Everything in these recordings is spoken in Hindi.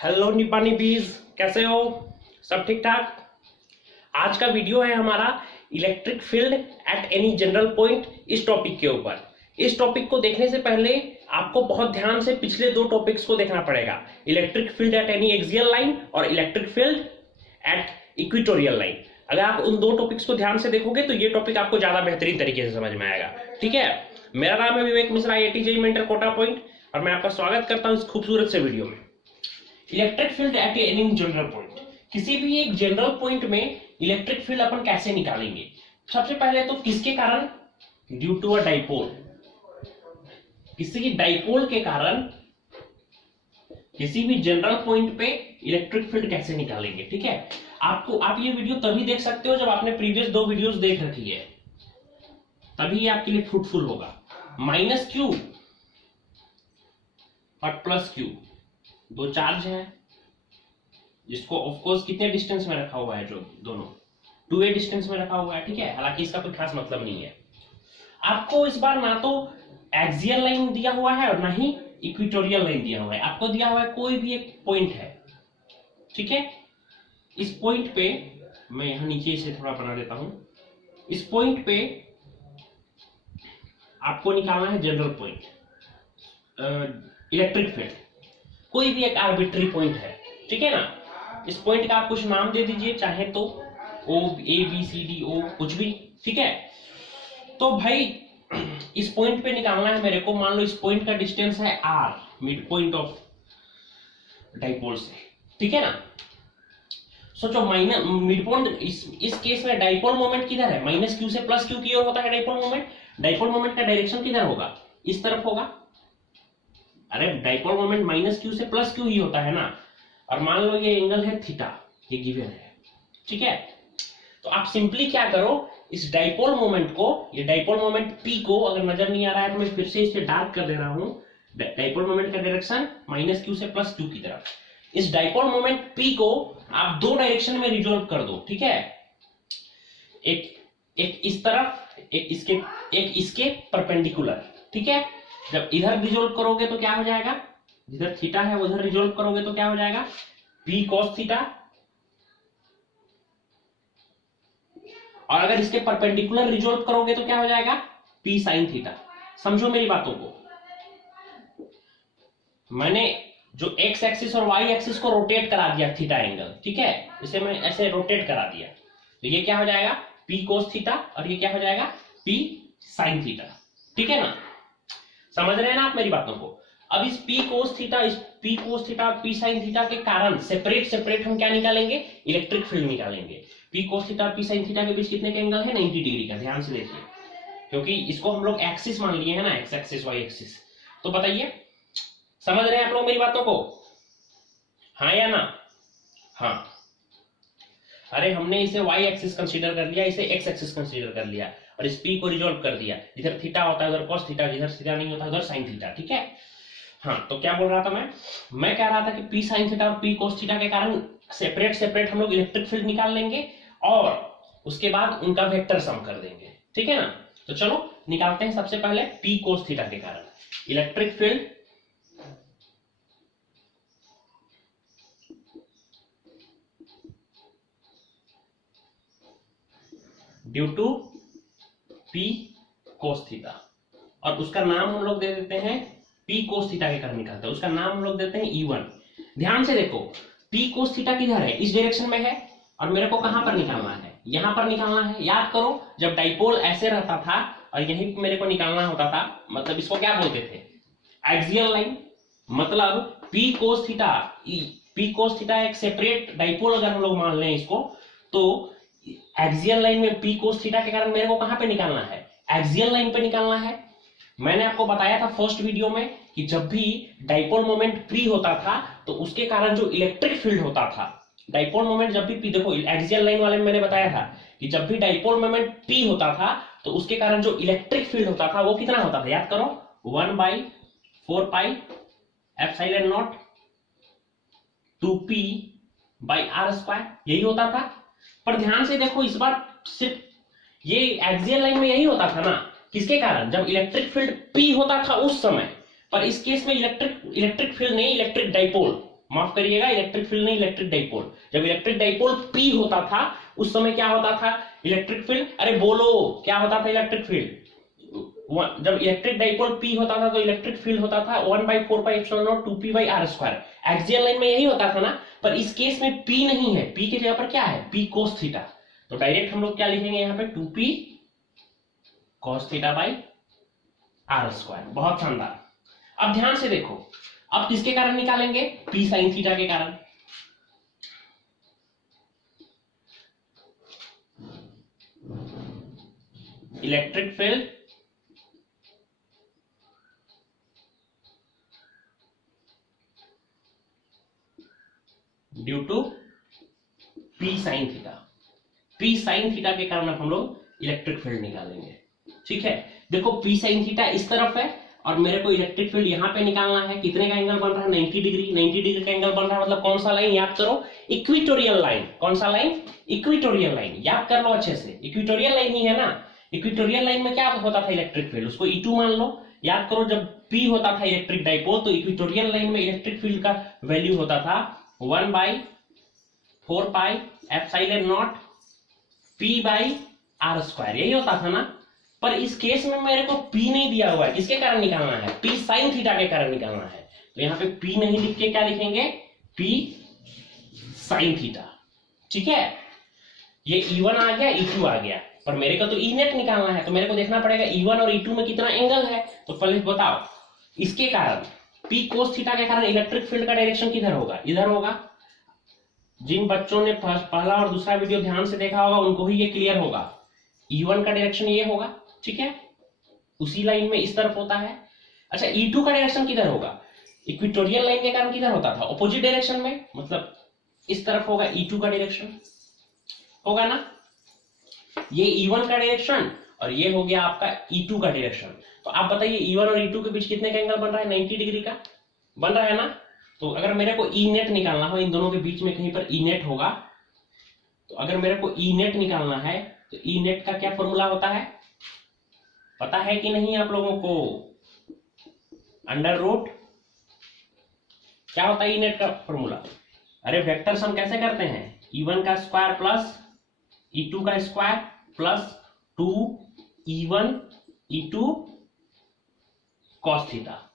हेलो निपानी बीज, कैसे हो? सब ठीक ठाक। आज का वीडियो है हमारा electric field at any general point इस टॉपिक के ऊपर। इस टॉपिक को देखने से पहले आपको बहुत ध्यान से पिछले दो टॉपिक्स को देखना पड़ेगा, electric field at any axial line और electric field at equatorial line. अगर आप उन दो टॉपिक्स को ध्यान से देखोगे तो ये टॉपिक आपको ज्यादा बेहतरीन तरीके से समझ में आएगा। ठीक है, मेरा नाम है Vivek Mishra, IIT JEE mentor Kota point, और मैं आपका स्वागत करता हूं इस खूबसूरत से वीडियो में। Electric field at any general point, किसी भी एक जनरल पॉइंट में इलेक्ट्रिक फील्ड अपन कैसे निकालेंगे? सबसे पहले तो किसके कारण? Due to a dipole. किसी डाइपोल के कारण किसी भी जनरल पॉइंट पे इलेक्ट्रिक फील्ड कैसे निकालेंगे। ठीक है, आप ये वीडियो तभी देख सकते हो जब आपने प्रीवियस दो वीडियोस देख रखी है, तभी ये आपके लिए फ्रूटफुल होगा। माइनस क्यू और प्लस क्यू दो चार्ज हैं, जिसको ऑफ कोर्स कितने डिस्टेंस में रखा हुआ है, जो दोनों 2a डिस्टेंस में रखा हुआ है। ठीक है, हालांकि इसका कोई खास मतलब नहीं है। आपको इस बार ना तो एक्सियल लाइन दिया हुआ है और ना ही इक्वेटोरियल लाइन दिया हुआ है, आपको दिया हुआ है कोई भी एक पॉइंट है। ठीक है, इस पॉइंट पे मैं यहां नीचे से थोड़ा बना देता हूं। इस पॉइंट पे आपको निकालना है जनरल पॉइंट, इलेक्ट्रिक फील्ड, कोई भी एक आर्बिट्री पॉइंट है। ठीक है ना, इस पॉइंट का आप कुछ नाम दे दीजिए, चाहे तो O, A, B, C, D, O, कुछ भी। ठीक है, तो भाई इस पॉइंट पे निकालना है मेरे को। मान लो इस पॉइंट का डिस्टेंस है R, mid point of dipole से। ठीक है ना, सोचो माइनस मिड पॉइंट, इस केस में डाइपोल मोमेंट किधर है? माइनस क्यू से प्लस क्यू की ओर होता है डाइपोल मोमेंट। डाइपोल मोमेंट का डायरेक्शन किधर होगा? इस तरफ होगा। अरे डाइपोल मोमेंट माइनस क्यू से प्लस क्यू ही होता है ना। और मान लो ये एंगल है थीटा, ये गिवन है। ठीक है, तो आप सिंपली क्या करो, इस डाइपोल मोमेंट को, ये डाइपोल मोमेंट P को, अगर नजर नहीं आ रहा है तो मैं फिर से इसे डार्क कर दे रहा हूं। डाइपोल मोमेंट का डायरेक्शन माइनस क्यू से प्लस क्यू की तरफ। इस डाइपोल मोमेंट P को आप दो डायरेक्शन में रिजॉल्व कर दो। ठीक है, एक इस तरफ, एक इसके परपेंडिकुलर। ठीक है, जब इधर रिजॉल्व करोगे तो क्या हो जाएगा? जिधर थीटा है उधर रिजॉल्व करोगे तो क्या हो जाएगा? P cos theta. और अगर इसके परपेंडिकुलर रिजॉल्व करोगे तो क्या हो जाएगा? P sin theta. समझो मेरी बातों को, मैंने जो x एक्सिस और y एक्सिस को रोटेट करा दिया थीटा एंगल। ठीक है, इसे मैं ऐसे रोटेट करा दिया, तो ये क्या हो जाएगा? P cos थीटा, और ये क्या हो जाएगा? P sin theta. ठीक है ना, समझ रहे हैं ना आप मेरी बातों को? अब इस P cos थीटा और P sin थीटा के कारण सेपरेट हम क्या निकालेंगे? इलेक्ट्रिक फील्ड निकालेंगे। P cos थीटा और P sin थीटा के बीच कितने का एंगल है? 90 डिग्री का। ध्यान से देखिए, क्योंकि इसको हम लोग एक्सिस मान लिए हैं ना, x एक्सिस y एक्सिस। तो बताइए, समझ रहे हैं आप लोग मेरी बातों को? हाँ या ना? हाँ। अरे हमने इसे y एक्सिस कंसीडर कर लिया, इसे x एक्सिस कंसीडर कर लिया, और इस P को रिजॉल्व कर दिया। जिधर थीटा होता है उधर cos थीटा, जिधर थीटा नहीं होता उधर sin थीटा। ठीक है, हाँ। तो क्या बोल रहा था मैं कह रहा था कि P sin थीटा और P cos थीटा के कारण सेपरेट हम लोग इलेक्ट्रिक फील्ड निकाल लेंगे, और उसके बाद उनका वेक्टर सम कर देंगे। ठीक है ना, तो चलो निकालते हैं। सबसे पहले P cos थीटा के कारण electric field due to P cos theta, और उसका नाम हम लोग दे देते हैं P cos थीटा के कारण निकालते हैं, उसका नाम हम लोग देते हैं E1। ध्यान से देखो, P cos थीटा किधर है? इस डायरेक्शन में है, और मेरे को कहां पर निकालना है? यहां पर निकालना है। याद करो, जब डाइपोल ऐसे रहता था और यहीं मेरे को निकालना होता था, मतलब इसको क्या बोलते थे? Axial line. मतलब P cos थीटा एक सेपरेट डाइपोल अगर हम लोग मान लें इसको, तो एक्सियल लाइन में P cos थीटा के कारण मेरे को कहां पे निकालना है? एक्सियल लाइन पे निकालना है। मैंने आपको बताया था फर्स्ट वीडियो में कि जब भी डाइपोल मोमेंट P होता था तो उसके कारण जो इलेक्ट्रिक फील्ड होता था, डाइपोल मोमेंट जब भी P, देखो एक्सियल लाइन वाले में मैंने बताया था कि जब भी डाइपोल मोमेंट P होता था तो उसके कारण जो इलेक्ट्रिक फील्ड होता था वो कितना होता था? याद करो, 1/4 pi epsilon not 2p by r square, यही होता था। पर ध्यान से देखो, इस बार सिर्फ ये एक्सियल लाइन में यही होता था ना। किसके कारण? जब इलेक्ट्रिक फील्ड P होता था उस समय। पर इस केस में इलेक्ट्रिक फील्ड नहीं, इलेक्ट्रिक डाइपोल। माफ करिएगा, इलेक्ट्रिक फील्ड नहीं, इलेक्ट्रिक डाइपोल। जब इलेक्ट्रिक डाइपोल P होता था उस समय क्या होता था इलेक्ट्रिक फील्ड, अरे बोलो क्या होता था इलेक्ट्रिक फील्ड, जब इलेक्ट्रिक डाइपोल P होता था तो इलेक्ट्रिक फील्ड होता था 1/4πε0 2p/r²। एक्सियल लाइन में यही होता था ना, पर इस केस में P नहीं है, P की जगह पर क्या है P cos थीटा। तो डायरेक्ट हम लोग क्या लिखेंगे यहाँ पे 2p cos θ/r²। बहुत शानदार। अब ध्यान से देखो, अब किसके कारण निकालेंगे, P sin थीटा के कारण। Electric field due to P sin theta, P sin theta के कारण अब हम लोग इलेक्ट्रिक फील्ड निकालेंगे। ठीक है, देखो P sin थीटा इस तरफ है और मेरे को इलेक्ट्रिक फील्ड यहाँ पे निकालना है। कितने का एंगल बन रहा है 90 डिग्री, 90 डिग्री का एंगल बन रहा है, मतलब कौन सा लाइन याद करो, इक्विटोरियल लाइन। कौन सा लाइन, इक्विटोरियल लाइन, याद कर लो अच्छे से, इक्विटोरियल लाइन ही है ना। इक्विटोरियल लाइन में क्या होता था इलेक्ट्रिक फील्ड, उसको E2 मान लो। याद करो जब P होता था इलेक्ट्रिक डाइपोल तो इक्विटोरियल लाइन में इलेक्ट्रिक फील्ड का वैल्यू होता था 1/4πε0 p/r², यही होता था ना। पर इस केस में मेरे को P नहीं दिया हुआ है, किसके कारण निकालना है, P sin थीटा के कारण निकालना है। तो यहाँ पे P नहीं लिख के क्या लिखेंगे, P sin थीटा। ठीक है, ये E1 आ गया, E2 आ गया, पर मेरे को तो E नेट निकालना है, तो मेरे को देखना पड़ेगा E1 और E2 में कितना एंगल है। तो पहले बताओ, इसके कारण P cos थीटा के कारण इलेक्ट्रिक फील्ड का डायरेक्शन किधर होगा, इधर होगा। जिन बच्चों ने पहला और दूसरा वीडियो ध्यान से देखा होगा उनको ही ये क्लियर होगा। E1 का डायरेक्शन ये होगा, ठीक है, उसी लाइन में इस तरफ होता है। अच्छा, E2 का डायरेक्शन किधर होगा, इक्विटोरियल लाइन के कारण किधर होता था, ऑपोजिट डायरेक्शन में, मतलब इस तरफ होगा E2 का डायरेक्शन, होगा ना। ये E1 का डायरेक्शन और ये हो गया आपका E2 का डायरेक्शन। तो आप बताइए E1 और E2 के बीच कितने का एंगल बन रहा है, 90 डिग्री का बन रहा है ना। तो अगर मेरे को E नेट निकालना हो, इन दोनों के बीच में कहीं पर E नेट होगा, तो अगर मेरे को E नेट निकालना है तो E नेट का क्या फॉर्मूला होता है, पता है कि नहीं आप लोगों को, अंडर रूट, क्या होता है E नेट का फॉर्मूला, अरे वेक्टर सम कैसे करते हैं, E1 का स्क्वायर प्लस E2 का square plus 2E1 E2 cos theta.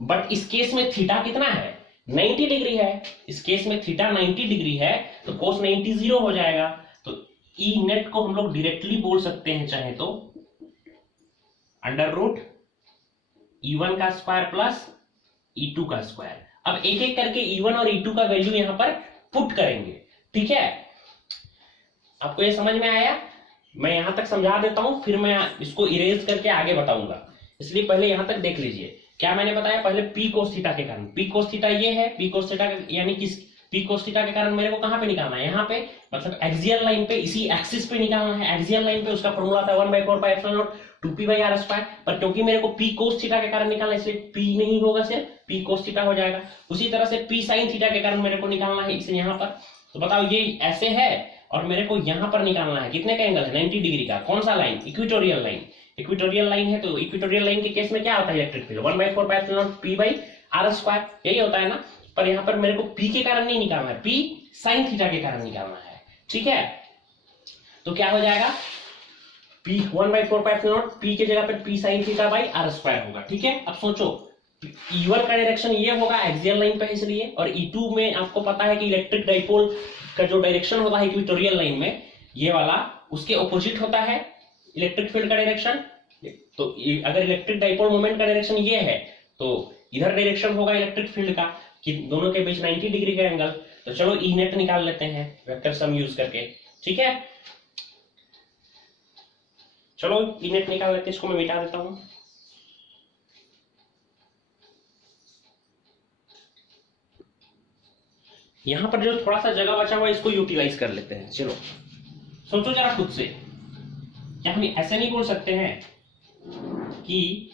But इस केस में थीटा कितना है, 90 डिग्री है, इस केस में थीटा 90 डिग्री है, तो cos 90 0 हो जाएगा। तो E नेट को हम लोग डायरेक्टली बोल सकते हैं चाहे तो अंडर रूट E1 का स्क्वायर प्लस E2 का स्क्वायर। अब एक एक करके E1 और E2 का वैल्यू यहां पर पुट करेंगे। ठीक है, आपको ये समझ में आया, मैं यहां तक समझा देता हूं, फिर मैं इसको इरेज करके आगे बताऊंगा, इसलिए पहले यहां तक देख लीजिए। क्या मैंने बताया, पहले P cos थीटा के कारण, P cos थीटा ये है, P cos थीटा यानी किस, P cos थीटा के कारण मेरे को कहां पे निकालना है, यहाँ पे, मतलब एक्सियल लाइन पे, इसी एक्सिस पे निकालना है। एक्सियल लाइन पे उसका फॉर्मूला था 1/4πε0 2p/r², पर क्योंकि मेरे को P cos थीटा के कारण निकालना है इसलिए P नहीं होगा, सिर्फ P cos थीटा हो जाएगा। उसी तरह से P sin थीटा के कारण मेरे को निकालना है इसे यहाँ पर। तो बताओ, ये ऐसे है और मेरे को यहाँ पर निकालना है कितने का एंगल है, 90 डिग्री का। कौन सा line, equatorial line. Equatorial line है तो इक्विटोरियल लाइन के केस में क्या होता है इलेक्ट्रिक फील्ड 1/4πε0 p/r², यही होता है ना। पर यहाँ पर मेरे को P के कारण नहीं निकालना है, P sin थीटा के कारण निकालना है। ठीक है, तो क्या हो जाएगा, P 1/4πε0 P के जगह पर P sin θ/r² होगा। ठीक है, अब सोचो E1 का डायरेक्शन ये होगा एक्सियल लाइन पे इसलिए, और E2 में आपको पता है कि इलेक्ट्रिक डाइपोल का जो डायरेक्शन होता है इक्विटोरियल लाइन में, ये वाला उसके ऑपोजिट होता है इलेक्ट्रिक फील्ड का डायरेक्शन। तो अगर इलेक्ट्रिक डाइपोल मोमेंट का डायरेक्शन ये है तो इधर डायरेक्शन होगा इलेक्ट्रिक फील्ड का, कि दोनों के बीच 90 डिग्री का एंगल। तो चलो E नेट निकाल लेते हैं वेक्टर सम यूज करके। ठीक है, चलो E नेट निकाल लेते हैं, इसको मैं मिटा देता हूं। यहां पर जो थोड़ा सा जगह बचा हुआ है इसको यूटिलाइज कर लेते हैं। चलो सोचो जरा खुद से, क्या हम ऐसे नहीं बोल सकते हैं कि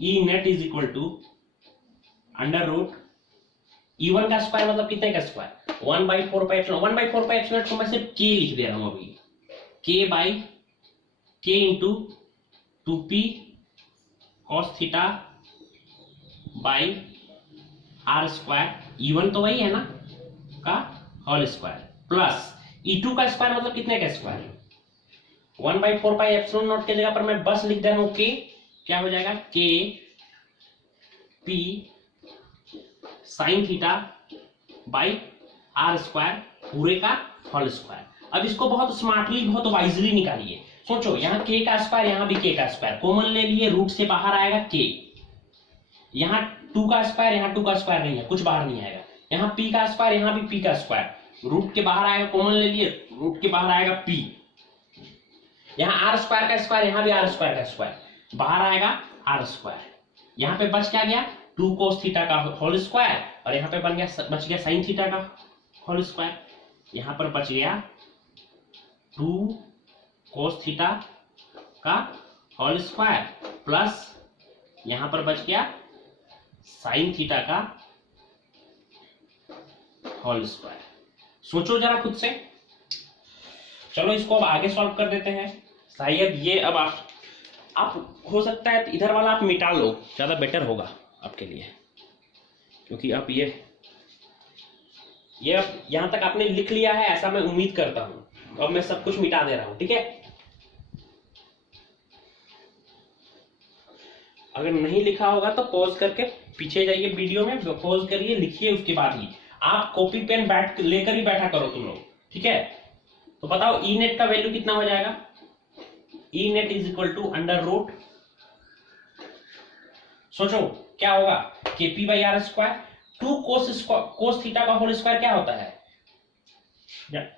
E net is equal to under root E1 का स्क्वायर, मतलब कितने का स्क्वायर 1/4πε0 को मैं सिर्फ K लिख दे रहा हूं अभी, K into 2p cos theta by R square, E1 तो वही है ना का होल स्क्वायर, प्लस E2 का स्क्वायर मतलब कितने का स्क्वायर, 1/4 पाई एप्सिलॉन नॉट के जगह पर मैं बस लिख दे रहा हूं के, क्या हो जाएगा K P sine theta by R square पूरे का होल स्क्वायर। अब इसको बहुत स्मार्टली बहुत वाइजली निकालिए। सोचो यहाँ के का स्क्वायर, यहाँ भी के का स्क्वायर, कॉमन ले लिए, रूट से बाहर आएगा के, यहाँ 2 का स्क्वायर, यहाँ 2 का स्क्वायर नहीं है, कुछ बाहर नहीं आएगा, यहाँ p का स्क्वायर, यहाँ भी p का स्क्वायर, रूट के बाहर आएगा, कॉमन ले लिए, रूट के बाहर आएगा p, यहाँ आर स्क्वायर का स्क्वायर, यहाँ भी आर स्क्वायर का स्क्वायर, बाहर आएगा आर स्क्वायर, यहाँ पे बच क्या गया 2 cos थीटा का होल स्क्वायर, और यहाँ पे बच गया साइन थीटा का होल स्क्वायर, यहाँ पर बच गया 2 cos थीटा का होल स्क्वायर प्लस यहाँ पर बच गया साइन थीटा का होल स्क्वायर। सोचो जरा खुद से। चलो इसको अब आगे सॉल्व कर देते हैं। शायद ये अब आप हो सकता है इधर वाला आप मिटा लो, ज्यादा बेटर होगा आपके लिए, क्योंकि अब ये यहां तक आपने लिख लिया है ऐसा मैं उम्मीद करता हूं। अब मैं सब कुछ मिटा दे रहा हूं, ठीक है। अगर नहीं लिखा होगा तो पॉज करके पीछे जाइए, वीडियो में पॉज करिए, लिखिए, उसके बाद ही आप कॉपी पेन लेकर ही बैठा करो तुम लोग, ठीक है। तो बताओ ई नेट का वैल्यू कितना हो जाएगा, E net is equal to under root, सोचो क्या होगा, KP by R square, 2 cos theta का होल स्क्वायर क्या होता है,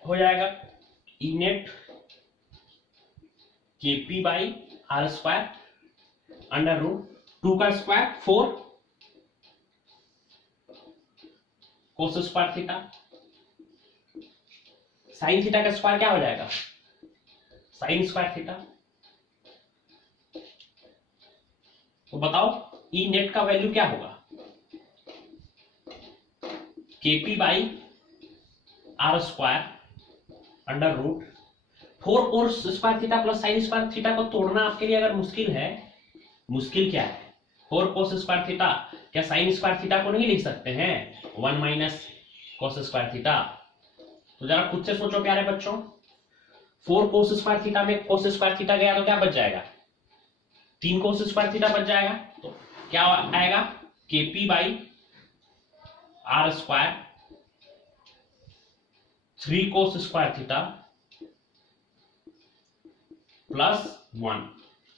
हो जाएगा E net KP by R square under root 2 का स्क्वायर 4 cos square theta, sine theta का स्क्वायर क्या हो जाएगा, साइन स्क्वायर थीटा। तो बताओ ई नेट का वैल्यू क्या होगा, KP by R square under root 4 cos square theta plus sine square theta को तोड़ना आपके लिए अगर मुश्किल है, मुश्किल क्या है, 4 कोस स्क्वायर थीटा, क्या साइन स्क्वायर थीटा को नहीं लिख सकते हैं 1 माइनस कोस स्क्वायर थीटा। तो जरा खुद से सोचो प्यारे बच्चों, 4 कोस स्क्वायर थीटा में कोस स्क्वायर थीटा गया तो क्या बच जाएगा, 3 कोस स्क्वायर थीटा बच जाएगा। तो क्या आएगा, KP by R square 3 cos square theta plus 1,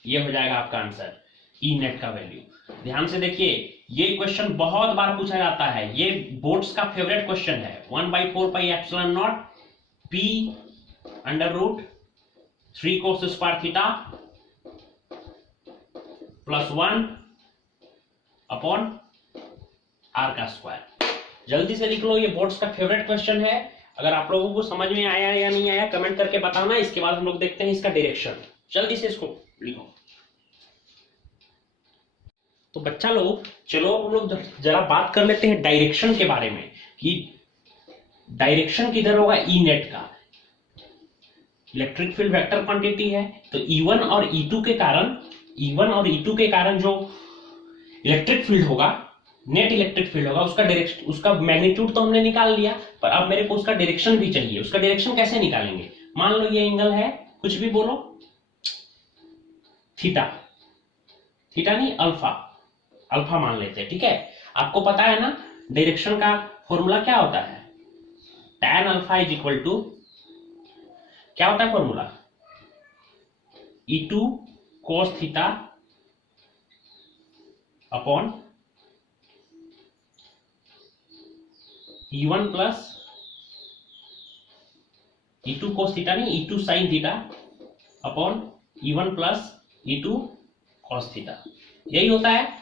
ये हो जाएगा आपका आंसर ई नेट का वैल्यू। ध्यान से देखिए, ये क्वेश्चन बहुत बार पूछा जाता है, ये बोर्ड्स का फेवरेट क्वेश्चन है। 1/4 pi epsilon naught P under root 3 cos square theta plus 1 upon R का स्क्वायर। जल्दी से लिख लो, ये बोर्ड्स का फेवरेट क्वेश्चन है। अगर आप लोगों को समझ में आया या नहीं आया कमेंट करके बताना। इसके बाद हम लोग देखते हैं इसका डायरेक्शन। जल्दी से इसको लिखो। तो बच्चा लोग, चलो हम लोग जरा बात कर लेते हैं डायरेक्शन के बारे में कि डायरेक्शन किधर होगा ई नेट का। इलेक्ट्रिक फील्ड वेक्टर क्वांटिटी है, तो E1 और E2 के कारण जो इलेक्ट्रिक फील्ड होगा, नेट इलेक्ट्रिक फील्ड होगा, उसका डायरेक्शन, उसका मैग्नीट्यूड तो हमने निकाल लिया, पर अब मेरे को उसका डायरेक्शन भी चाहिए। उसका डायरेक्शन कैसे निकालेंगे, मान लो ये एंगल है, कुछ भी बोलो, थीटा, थीटा नहीं अल्फा, अल्फा मान लेते हैं, ठीक है। आपको पता है ना डायरेक्शन का फॉर्मूला क्या होता है, tan alpha is equal to, क्या होता है formula, E2 cos theta upon E1 plus E2 cos theta नहीं, E2 sin theta upon E1 plus E2 cos theta, यही होता है।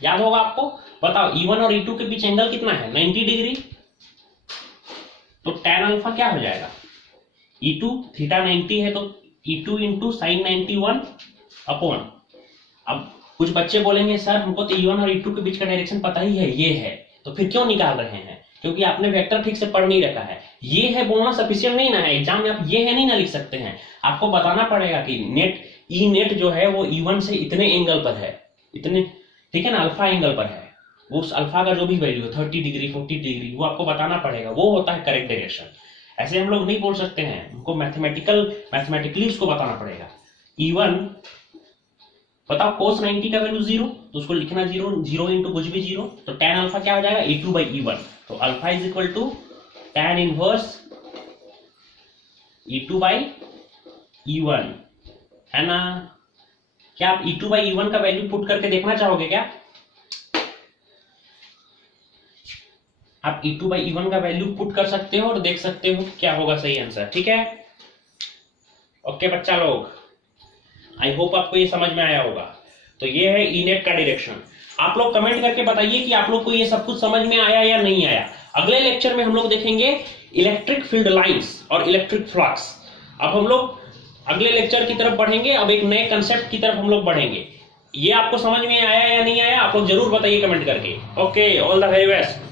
याद होगा आपको। बताओ E1 और E2 के बीच एंगल कितना है, 90 डिग्री। तो tan अल्फा क्या हो जाएगा, E2 थीटा 90 है तो E2 इंटू साइन 91 अपॉन, अब कुछ बच्चे बोलेंगे सर हमको तो E1 और E2 के बीच का डायरेक्शन पता ही है, ये है, तो फिर क्यों निकाल रहे हैं, क्योंकि आपने वेक्टर ठीक से पढ़ नहीं रखा है। ये है बोलना सफिशिएंट नहीं ना है, एग्जाम में आप ये है नहीं ना लिख सकते हैं। आपको बताना पड़ेगा कि नेट ई नेट जो है वो E1 से इतने एंगल पर है, इतने, ठीक है ना, अल्फा एंगल पर है, वो उस अल्फा का जो भी वैल्यू है 30 डिग्री 40 डिग्री वो आपको बताना पड़ेगा, वो होता है करेक्ट डायरेक्शन। ऐसे हम लोग नहीं बोल सकते हैं, हमको मैथमेटिकली उसको बताना पड़ेगा। E1 बताओ cos 90 का वैल्यू 0, तो उसको लिखना 0 इंटू कुछ भी 0, तो tan अल्फा क्या हो जाएगा E2/E1, तो alpha is equal to tan inverse E2/E1 है ना। क्या आप E2/E1 का वैल्यू पुट करके देखना चाहोगे क्या? आप E2/E1 का वैल्यू पुट कर सकते हो और देख सकते हो क्या होगा सही आंसर, ठीक है। ओके बच्चा लोग, आई होप आपको ये समझ में आया होगा। तो ये है ई नेट का डायरेक्शन। आप लोग कमेंट करके बताइए कि आप लोग को ये सब कुछ समझ में आया या नहीं आया। अगले लेक्चर में हम लोग देखेंगे इलेक्ट्रिक फील्ड लाइंस और इलेक्ट्रिक फ्लक्स। अब हम लोग अगले लेक्चर की तरफ बढ़ेंगे, अब एक नए कंसेप्ट की तरफ हम लोग बढ़ेंगे। ये आपको समझ में आया या नहीं आया आप लोग जरूर बताइए कमेंट करके। Okay, all the very best.